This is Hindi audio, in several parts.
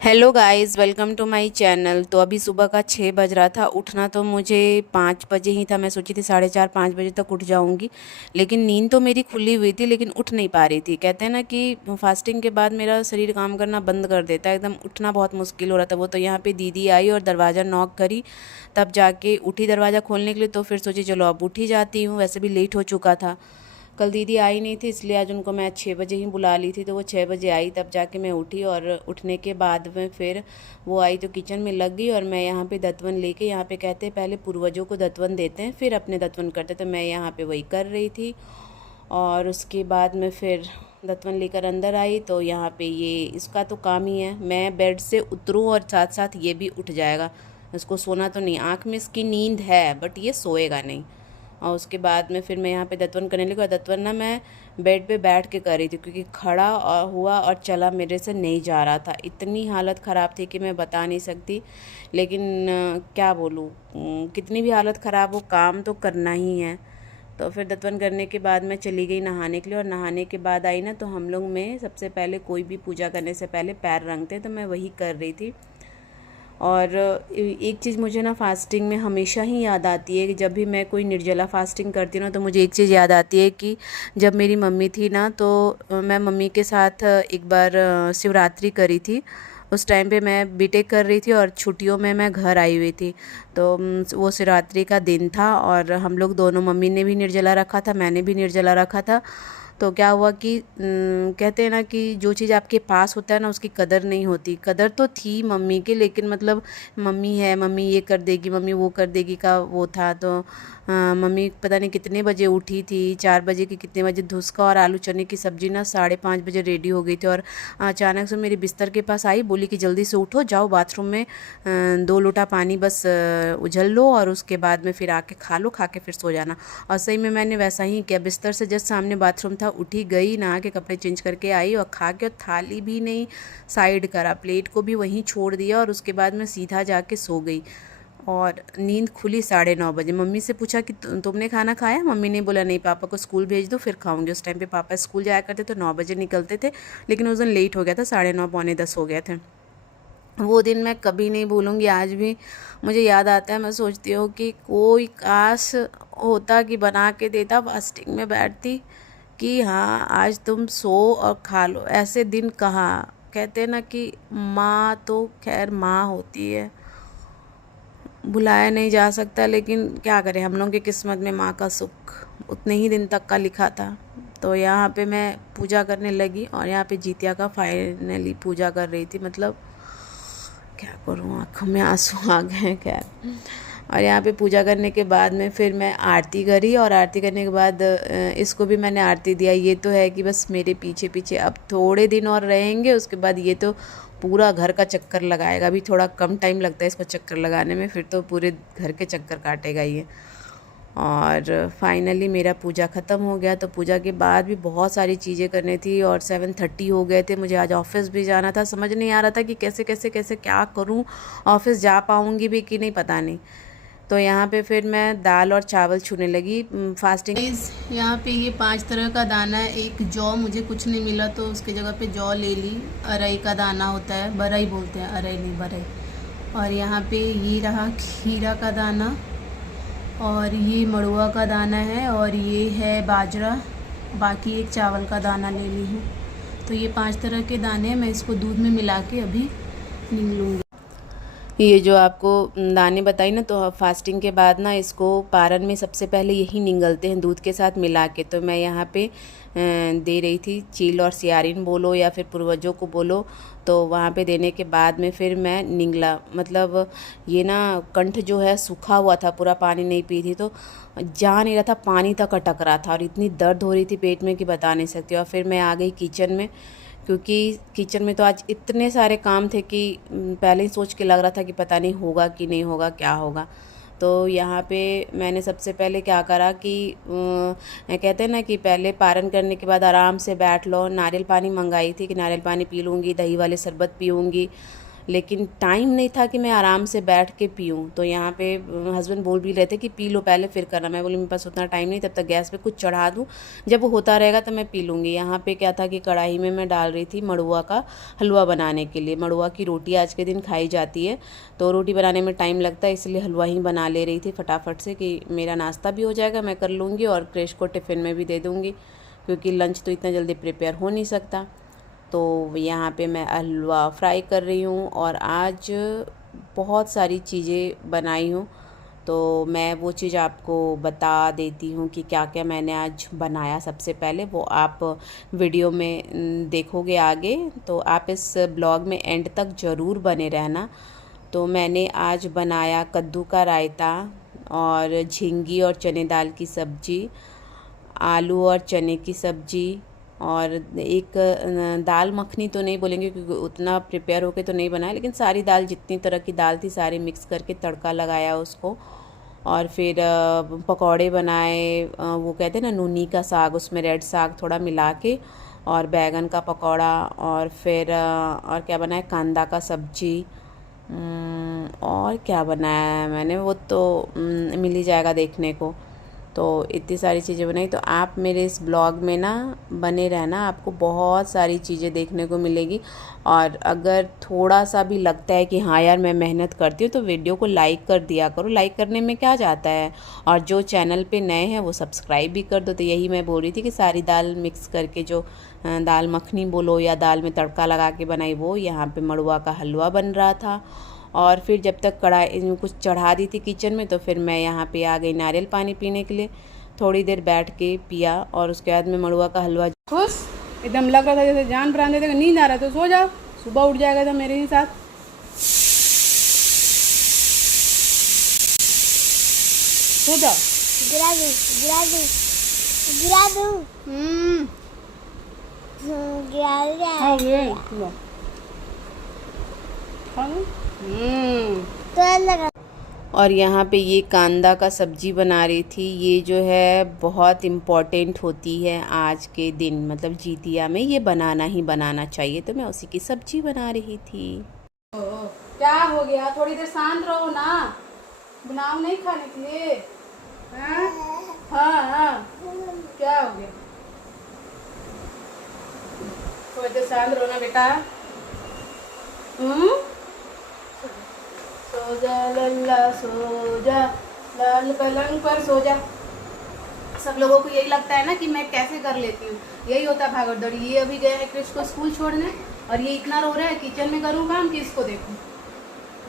Hello guys, welcome to my channel. तो अभी सुबह का 6 बज रहा था। उठना तो मुझे 5 बजे ही था। मैं सोची थी 4:30 5 बजे तक उठ जाऊंगी, लेकिन नींद तो मेरी खुली हुई थी, लेकिन उठ नहीं पा रही थी। कहते हैं ना कि फास्टिंग के बाद मेरा शरीर काम करना बंद कर देता है, एकदम उठना बहुत मुश्किल हो रहा था। वो तो यहाँ पे दीदी आई और दरवाज़ा नॉक करी, तब जाके उठी दरवाज़ा खोलने के लिए। तो फिर सोची चलो अब उठ ही जाती हूँ, वैसे भी लेट हो चुका था। कल दीदी आई नहीं थी, इसलिए आज उनको मैं 6 बजे ही बुला ली थी। तो वो 6 बजे आई, तब जाके मैं उठी। और उठने के बाद में फिर वो आई तो किचन में लग गई, और मैं यहाँ पे दतवन लेके, यहाँ पे कहते हैं पहले पूर्वजों को दतवन देते हैं फिर अपने दतवन करते, तो मैं यहाँ पे वही कर रही थी। और उसके बाद में फिर दतवन लेकर अंदर आई, तो यहाँ पे ये इसका तो काम ही है, मैं बेड से उतरूँ और साथ साथ ये भी उठ जाएगा। इसको सोना तो नहीं, आँख में इसकी नींद है बट ये सोएगा नहीं। और उसके बाद में फिर मैं यहाँ पे दतवन करने लगी। और दतवन ना मैं बेड पे बैठ के कर रही थी, क्योंकि खड़ा और हुआ और चला मेरे से नहीं जा रहा था। इतनी हालत ख़राब थी कि मैं बता नहीं सकती। लेकिन क्या बोलूँ, कितनी भी हालत ख़राब हो, काम तो करना ही है। तो फिर दतवन करने के बाद मैं चली गई नहाने के लिए। और नहाने के बाद आई ना, तो हम लोग में सबसे पहले कोई भी पूजा करने से पहले पैर रंगते, तो मैं वही कर रही थी। और एक चीज़ मुझे ना फास्टिंग में हमेशा ही याद आती है कि जब भी मैं कोई निर्जला फास्टिंग करती हूँ ना, तो मुझे एक चीज़ याद आती है कि जब मेरी मम्मी थी ना, तो मैं मम्मी के साथ एक बार शिवरात्रि करी थी। उस टाइम पे मैं बीटेक कर रही थी और छुट्टियों में मैं घर आई हुई थी। तो वो शिवरात्रि का दिन था और हम लोग दोनों, मम्मी ने भी निर्जला रखा था, मैंने भी निर्जला रखा था। तो क्या हुआ कि कहते हैं ना कि जो चीज़ आपके पास होता है ना, उसकी कदर नहीं होती। कदर तो थी मम्मी की, लेकिन मतलब मम्मी है, मम्मी ये कर देगी, मम्मी वो कर देगी का वो था। तो मम्मी पता नहीं कितने बजे उठी थी, 4 बजे की कितने बजे, धुसका और आलू चने की सब्ज़ी ना 5:30 बजे रेडी हो गई थी। और अचानक से मेरे बिस्तर के पास आई, बोली कि जल्दी से उठो, जाओ बाथरूम में 2 लोटा पानी बस उझल लो, और उसके बाद में फिर आके खा लो, खा के फिर सो जाना। और सही में मैंने वैसा ही किया। बिस्तर से जस्ट सामने बाथरूम था, उठी गई, नहा के कपड़े चेंज करके आई और खा के, और थाली भी नहीं साइड करा, प्लेट को भी वहीं छोड़ दिया। और उसके बाद मैं सीधा जाके सो गई। और नींद खुली 9:30 बजे। मम्मी से पूछा कि तुमने खाना खाया? मम्मी ने बोला नहीं, पापा को स्कूल भेज दो फिर खाऊंगी। उस टाइम पे पापा स्कूल जाया करते तो 9 बजे निकलते थे, लेकिन उस दिन लेट हो गया था, 9:30 पौने 10 हो गए थे। वो दिन मैं कभी नहीं भूलूंगी, आज भी मुझे याद आता है। मैं सोचती हूँ कि कोई काश होता कि बना के देता, फास्टिंग में बैठती कि हाँ आज तुम सो और खा लो। ऐसे दिन कहाँ। कहते हैं ना कि माँ तो खैर माँ होती है, भुलाया नहीं जा सकता, लेकिन क्या करें, हम लोगों की किस्मत में माँ का सुख उतने ही दिन तक का लिखा था। तो यहाँ पे मैं पूजा करने लगी, और यहाँ पे जीतिया का फाइनली पूजा कर रही थी। मतलब क्या करूँ, आँखों में आंसू आ गए हैं खैर। और यहाँ पे पूजा करने के बाद में फिर मैं आरती करी, और आरती करने के बाद इसको भी मैंने आरती दिया। ये तो है कि बस मेरे पीछे पीछे अब थोड़े दिन और रहेंगे, उसके बाद ये तो पूरा घर का चक्कर लगाएगा। अभी थोड़ा कम टाइम लगता है इसको चक्कर लगाने में, फिर तो पूरे घर के चक्कर काटेगा ये। और फाइनली मेरा पूजा ख़त्म हो गया। तो पूजा के बाद भी बहुत सारी चीज़ें करनी थी, और 7:30 हो गए थे। मुझे आज ऑफ़िस भी जाना था, समझ नहीं आ रहा था कि कैसे कैसे कैसे क्या करूं, ऑफ़िस जा पाऊंगी भी कि नहीं, पता नहीं। तो यहाँ पे फिर मैं दाल और चावल छूने लगी फास्टिंग। यहाँ पे ये 5 तरह का दाना है। एक जौ, मुझे कुछ नहीं मिला तो उसके जगह पे जौ ले ली। अरई का दाना होता है, बरई बोलते हैं, अरई नहीं बरई। और यहाँ पे ये रहा खीरा का दाना, और ये मड़ुआ का दाना है, और ये है बाजरा। बाकी एक चावल का दाना ले ली हूँ। तो ये 5 तरह के दाने हैं, मैं इसको दूध में मिला के अभी नीम लूँगी। ये जो आपको दाने बताई ना, तो फास्टिंग के बाद ना इसको पारन में सबसे पहले यही निगलते हैं दूध के साथ मिला के। तो मैं यहाँ पे दे रही थी, चील और सियारिन बोलो या फिर पूर्वजों को बोलो। तो वहाँ पे देने के बाद में फिर मैं निगला, मतलब ये ना कंठ जो है सूखा हुआ था, पूरा पानी नहीं पी थी, तो जा नहीं रहा था, पानी तक अटक रहा था, और इतनी दर्द हो रही थी पेट में कि बता नहीं सकती। और फिर मैं आ गई किचन में, क्योंकि किचन में तो आज इतने सारे काम थे कि पहले ही सोच के लग रहा था कि पता नहीं होगा कि नहीं होगा, क्या होगा। तो यहाँ पे मैंने सबसे पहले क्या करा कि कहते हैं ना कि पहले पारण करने के बाद आराम से बैठ लो। नारियल पानी मंगाई थी कि नारियल पानी पी लूँगी, दही वाले शरबत पीऊँगी, लेकिन टाइम नहीं था कि मैं आराम से बैठ के पीऊँ। तो यहाँ पे हस्बैंड बोल भी रहे थे कि पी लो पहले फिर करना। मैं बोली मेरे पास उतना टाइम नहीं, तब तक गैस पे कुछ चढ़ा दूँ, जब वो होता रहेगा तो मैं पी लूँगी। यहाँ पे क्या था कि कढ़ाई में मैं डाल रही थी मड़ुआ का हलवा बनाने के लिए। मड़ुआ की रोटी आज के दिन खाई जाती है, तो रोटी बनाने में टाइम लगता है, इसलिए हलवा ही बना ले रही थी फटाफट से कि मेरा नाश्ता भी हो जाएगा, मैं कर लूँगी और क्रिश को टिफ़िन में भी दे दूँगी, क्योंकि लंच तो इतना जल्दी प्रिपेयर हो नहीं सकता। तो यहाँ पे मैं हलवा फ्राई कर रही हूँ और आज बहुत सारी चीज़ें बनाई हूँ, तो मैं वो चीज़ आपको बता देती हूँ कि क्या क्या मैंने आज बनाया। सबसे पहले वो आप वीडियो में देखोगे आगे, तो आप इस ब्लॉग में एंड तक ज़रूर बने रहना। तो मैंने आज बनाया कद्दू का रायता और झींगी और चने दाल की सब्ज़ी, आलू और चने की सब्ज़ी, और एक दाल मखनी तो नहीं बोलेंगे क्योंकि उतना प्रिपेयर होके तो नहीं बनाया, लेकिन सारी दाल जितनी तरह की दाल थी सारी मिक्स करके तड़का लगाया उसको। और फिर पकौड़े बनाए, वो कहते हैं ना नूनी का साग, उसमें रेड साग थोड़ा मिला के, और बैगन का पकौड़ा, और फिर और क्या बनाया, कांदा का सब्जी, और क्या बनाया है मैंने वो तो मिल ही जाएगा देखने को। तो इतनी सारी चीज़ें बनाई। तो आप मेरे इस ब्लॉग में ना बने रहना, आपको बहुत सारी चीज़ें देखने को मिलेगी। और अगर थोड़ा सा भी लगता है कि हाँ यार मैं मेहनत करती हूँ, तो वीडियो को लाइक कर दिया करो, लाइक करने में क्या जाता है। और जो चैनल पे नए हैं वो सब्सक्राइब भी कर दो। तो यही मैं बोल रही थी कि सारी दाल मिक्स करके जो दाल मखनी बोलो या दाल में तड़का लगा के बनाई, वो यहाँ पे मड़ुआ का हलवा बन रहा था। और फिर जब तक कढ़ाई कुछ चढ़ा दी थी किचन में, तो फिर मैं यहाँ पे आ गई नारियल पानी पीने के लिए। थोड़ी देर बैठ के पिया और उसके बाद में मड़ुआ का हलवा। खुश एकदम लग रहा था जैसे जान प्राण देते, नींद आ रहा तो सो जाओ, सुबह उठ जाएगा था मेरे ही साथ। सो जाओ। गिरा दो गिरा दो गिरा दो गिरा दिया। हाँ ये लो। खा लो। तो लगा। और यहाँ पे ये कांदा का सब्जी बना रही थी। ये जो है बहुत इम्पॉर्टेंट होती है आज के दिन, मतलब जीतिया में ये बनाना ही बनाना चाहिए, तो मैं उसी की सब्जी बना रही थी। क्या हो गया, थोड़ी देर शांत रहो ना, बनाओ नहीं खाने के लिए। हाँ हाँ क्या हो गया, थोड़ी देर शांत रहो ना बेटा। सो जा लल्ला सो जा, लाल पलंग पर सो जा। सब लोगों को यही लगता है ना कि मैं कैसे कर लेती हूँ, यही होता है भागड़ दौड़ी। ये अभी गए हैं क्रिश को स्कूल छोड़ने और ये इतना रो रहा है किचन में करूँ काम कि इसको देखूँ।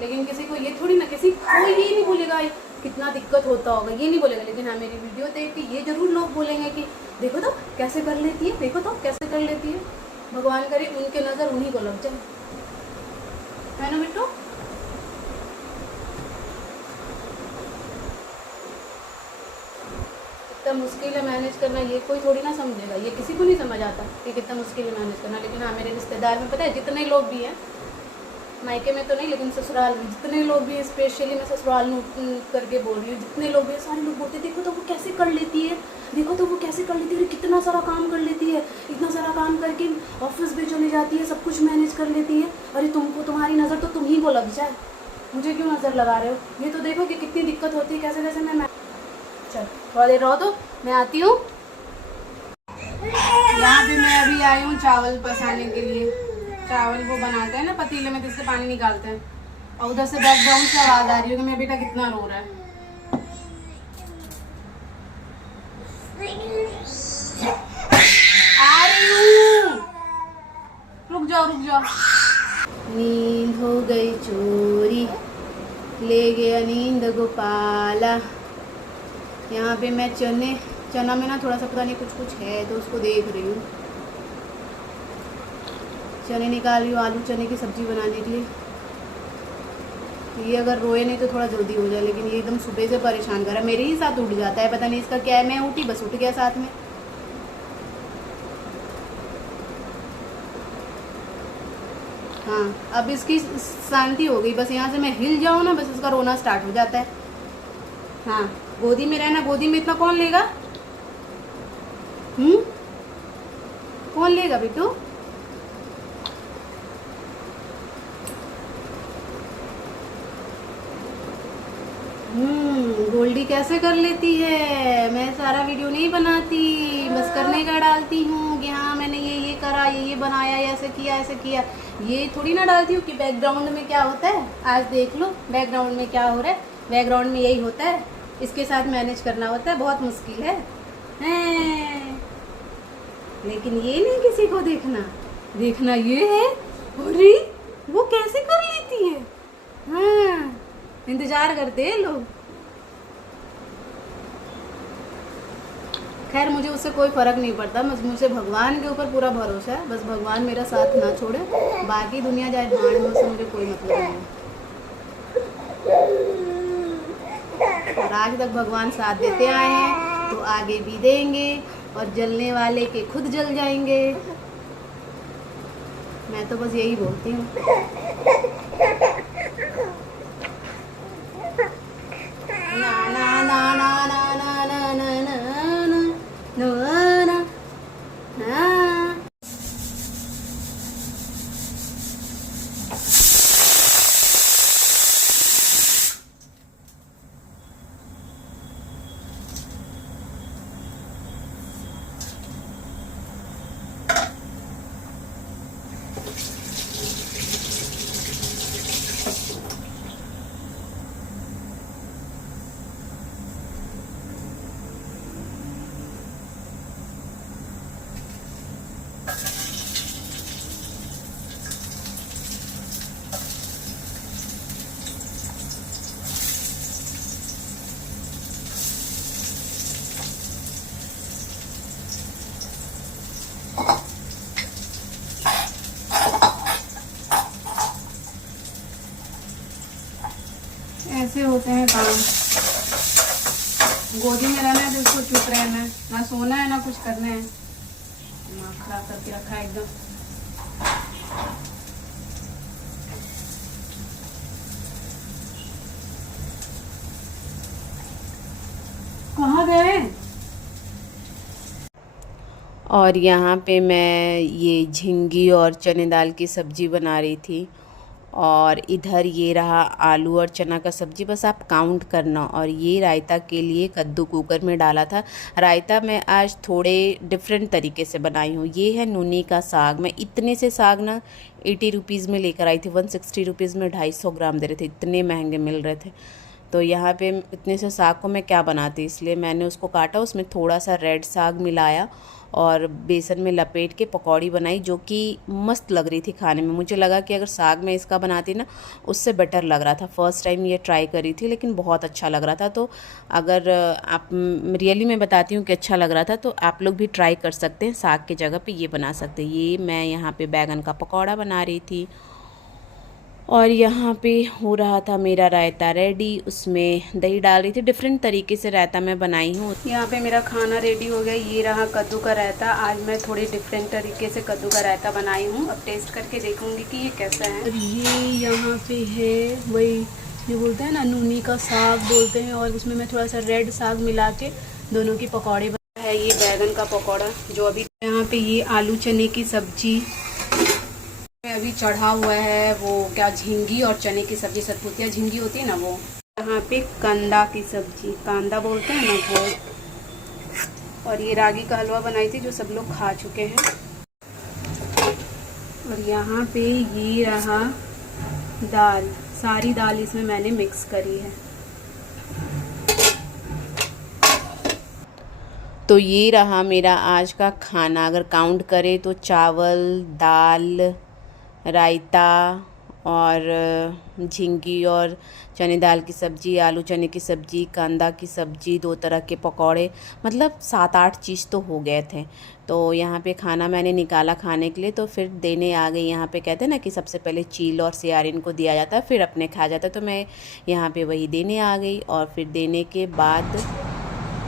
लेकिन किसी को ये थोड़ी ना, किसी कोई ये नहीं बोलेगा कितना दिक्कत होता होगा, ये नहीं बोलेगा। लेकिन हाँ मेरी वीडियो देख के ये जरूर लोग बोलेंगे कि देखो तो कैसे कर लेती है, देखो तो कैसे कर लेती है। भगवान करे उनके नज़र उन्हीं को लग जाए, है ना बिट्टू। कितना मुश्किल है मैनेज करना, ये कोई थोड़ी ना समझेगा, ये किसी को नहीं समझ आता कि कितना मुश्किल है मैनेज करना। लेकिन हाँ मेरे रिश्तेदार में पता है जितने लोग भी हैं, मायके में तो नहीं लेकिन ससुराल में जितने लोग भी, स्पेशली मैं ससुराल में करके बोल रही हूँ, जितने लोग भी सारे लोग बोलते हैं देखो तो वो कैसे कर लेती है, देखो तो वो कैसे कर लेती है, कितना सारा काम कर लेती है, इतना सारा काम करके ऑफिस भी चली जाती है, सब कुछ मैनेज कर लेती है। अरे तुमको, तुम्हारी नज़र तो तुम ही को लग जाए, मुझे क्यों नज़र लगा रहे हो। ये तो देखो कि कितनी दिक्कत होती है, कैसे कैसे मैं चल थोड़ा देर रहो तो मैं आती हूँ। यहाँ पे मैं अभी आई हूँ चावल पसाने के लिए। चावल वो बनाते हैं ना पतीले में, जिससे पानी निकालते हैं, और उधर से बैकग्राउंड से आवाज आ रही है कि मेरा बेटा कितना रो रहा है। आ रही हूँ, रुक जाओ रुक जाओ। नींद हो गई चोरी, ले गया नींद गोपाला। यहाँ पे मैं चना में ना थोड़ा सा पता नहीं कुछ कुछ है, तो उसको देख रही हूँ। चने निकाल रही हूँ आलू चने की सब्ज़ी बनाने के लिए। ये अगर रोए नहीं तो थोड़ा जल्दी हो जाए, लेकिन ये एकदम सुबह से परेशान कर रहा है, मेरे ही साथ उठ जाता है, पता नहीं इसका क्या है। मैं उठी बस उठ गया साथ में। हाँ अब इसकी शांति हो गई, बस यहाँ से मैं हिल जाऊँ ना, बस इसका रोना स्टार्ट हो जाता है। हाँ गोदी में रहना, गोदी में इतना कौन लेगा, कौन लेगा बिट्टू। गोल्डी कैसे कर लेती है, मैं सारा वीडियो नहीं बनाती, बस करने का डालती हूँ कि हाँ मैंने ये करा, ये बनाया, ऐसे किया ऐसे किया। ये थोड़ी ना डालती हूँ कि बैकग्राउंड में क्या होता है। आज देख लो बैकग्राउंड में क्या हो रहा है, बैकग्राउंड में यही होता है, इसके साथ मैनेज करना होता है, बहुत मुश्किल है। लेकिन ये नहीं किसी को देखना, देखना ये है। अरे वो कैसे कर लेती है, हाँ इंतजार करते हैं लोग। खैर मुझे उससे कोई फ़र्क नहीं पड़ता, मुझे भगवान के ऊपर पूरा भरोसा है, बस भगवान मेरा साथ ना छोड़े, बाकी दुनिया जाए भाड़ में, उससे मुझे कोई मतलब नहीं है। और आज तक भगवान साथ देते आए हैं तो आगे भी देंगे, और जलने वाले के खुद जल जाएंगे। मैं तो बस यही बोलती हूँ। ना ना ना ना ना ना ना ना ना ना हाँ। ऐसे होते हैं काम। गोदी में रहना है तो उसको चुप रहना है, ना सोना है ना कुछ करना है। दिमाग खराब करके रखा है एकदम। कहाँ गए? और यहाँ पे मैं ये झींगी और चने दाल की सब्ज़ी बना रही थी, और इधर ये रहा आलू और चना का सब्ज़ी, बस आप काउंट करना। और ये रायता के लिए कद्दू कुकर में डाला था। रायता मैं आज थोड़े डिफरेंट तरीके से बनाई हूँ। ये है नूनी का साग, मैं इतने से साग ना 80 रुपीज़ में लेकर आई थी, 160 रुपीज़ में 250 ग्राम दे रहे थे, इतने महंगे मिल रहे थे। तो यहाँ पे इतने से साग को मैं क्या बनाती, इसलिए मैंने उसको काटा, उसमें थोड़ा सा रेड साग मिलाया और बेसन में लपेट के पकौड़ी बनाई, जो कि मस्त लग रही थी खाने में। मुझे लगा कि अगर साग में इसका बनाती ना, उससे बेटर लग रहा था। फ़र्स्ट टाइम ये ट्राई करी थी, लेकिन बहुत अच्छा लग रहा था। तो अगर आप रियली मैं बताती हूँ कि अच्छा लग रहा था, तो आप लोग भी ट्राई कर सकते हैं, साग की जगह पे ये बना सकते हैं। ये मैं यहाँ पे बैगन का पकौड़ा बना रही थी, और यहाँ पे हो रहा था मेरा रायता रेडी, उसमें दही डाल रही थी। डिफरेंट तरीके से रायता मैं बनाई हूँ। यहाँ पे मेरा खाना रेडी हो गया। ये रहा कद्दू का रायता। आज मैं थोड़ी डिफरेंट तरीके से कद्दू का रायता बनाई हूँ, अब टेस्ट करके देखूँगी कि ये कैसा है। और ये यहाँ पे है वही ये बोलते हैं ना, नूनी का साग बोलते हैं, और उसमें मैं थोड़ा सा रेड साग मिला के दोनों की पकौड़े बनाया है। ये बैगन का पकौड़ा जो अभी, यहाँ पे ये आलू चने की सब्जी अभी चढ़ा हुआ है, वो क्या झींगी और चने की सब्जी, सतपुतिया झींगी होती है ना वो। यहाँ पे कंदा की सब्जी, कांदा बोलते हैं ना वो। और ये रागी का हलवा बनाई थी जो सब लोग खा चुके हैं। और यहाँ पे ये रहा दाल, सारी दाल इसमें मैंने मिक्स करी है। तो ये रहा मेरा आज का खाना। अगर काउंट करें तो चावल, दाल, रायता और झींगी और चने दाल की सब्ज़ी, आलू चने की सब्ज़ी, कांदा की सब्ज़ी, 2 तरह के पकौड़े, मतलब 7-8 चीज़ तो हो गए थे। तो यहाँ पे खाना मैंने निकाला खाने के लिए, तो फिर देने आ गई। यहाँ पे कहते हैं ना कि सबसे पहले चील और सियारिन को दिया जाता है, फिर अपने खा जाता है। तो मैं यहाँ पे वही देने आ गई, और फिर देने के बाद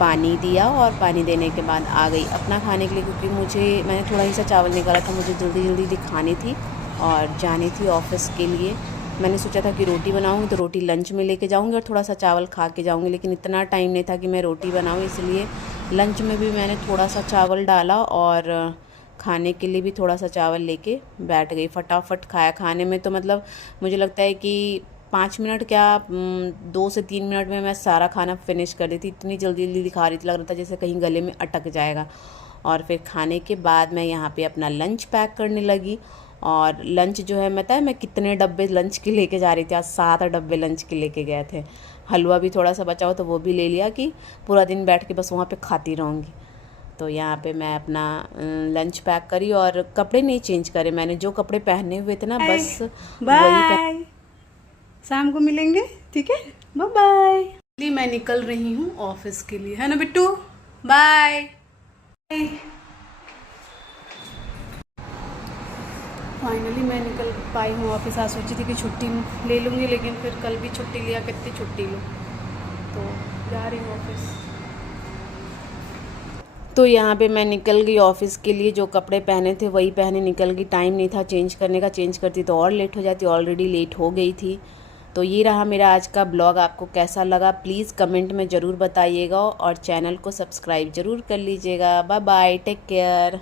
पानी दिया, और पानी देने के बाद आ गई अपना खाने के लिए, क्योंकि मैंने थोड़ा ही सा चावल निकाला था, मुझे जल्दी जल्दी खानी थी और जानी थी ऑफ़िस के लिए। मैंने सोचा था कि रोटी बनाऊंगी तो रोटी लंच में लेके जाऊंगी और थोड़ा सा चावल खा के जाऊंगी, लेकिन इतना टाइम नहीं था कि मैं रोटी बनाऊं, इसलिए लंच में भी मैंने थोड़ा सा चावल डाला और खाने के लिए भी थोड़ा सा चावल लेके बैठ गई। फटाफट खाया। खाने में तो मतलब मुझे लगता है कि 5 मिनट क्या 2 से 3 मिनट में मैं सारा खाना फिनिश कर देती, इतनी जल्दी जल्दी दिखा रही थी, लग रहा था जैसे कहीं गले में अटक जाएगा। और फिर खाने के बाद मैं यहाँ पे अपना लंच पैक करने लगी। और लंच जो है मैं कितने डब्बे लंच के लेके जा रही थी, आज 7 डब्बे लंच के लेके गए थे। हलवा भी थोड़ा सा बचा हो तो वो भी ले लिया कि पूरा दिन बैठ के बस वहाँ पे खाती रहूँगी। तो यहाँ पे मैं अपना लंच पैक करी और कपड़े नहीं चेंज करे मैंने, जो कपड़े पहने हुए थे ना बस वही बाय, शाम को मिलेंगे, ठीक है, बाय बाय। मैं निकल रही हूँ ऑफिस के लिए, है ना बिट्टू, बाय। फाइनली मैं निकल पाई हूँ ऑफिस। आज सोची थी कि छुट्टी ले लूँगी, लेकिन फिर कल भी छुट्टी लिया, कितनी छुट्टी लूँ, तो जा रही हूँ ऑफिस। तो यहाँ पे मैं निकल गई ऑफिस के लिए, जो कपड़े पहने थे वही पहने निकल गई। टाइम नहीं था चेंज करने का, चेंज करती तो और लेट हो जाती, ऑलरेडी लेट हो गई थी। तो ये रहा मेरा आज का ब्लॉग। आपको कैसा लगा प्लीज़ कमेंट में ज़रूर बताइएगा और चैनल को सब्सक्राइब ज़रूर कर लीजिएगा। Bye bye, take care.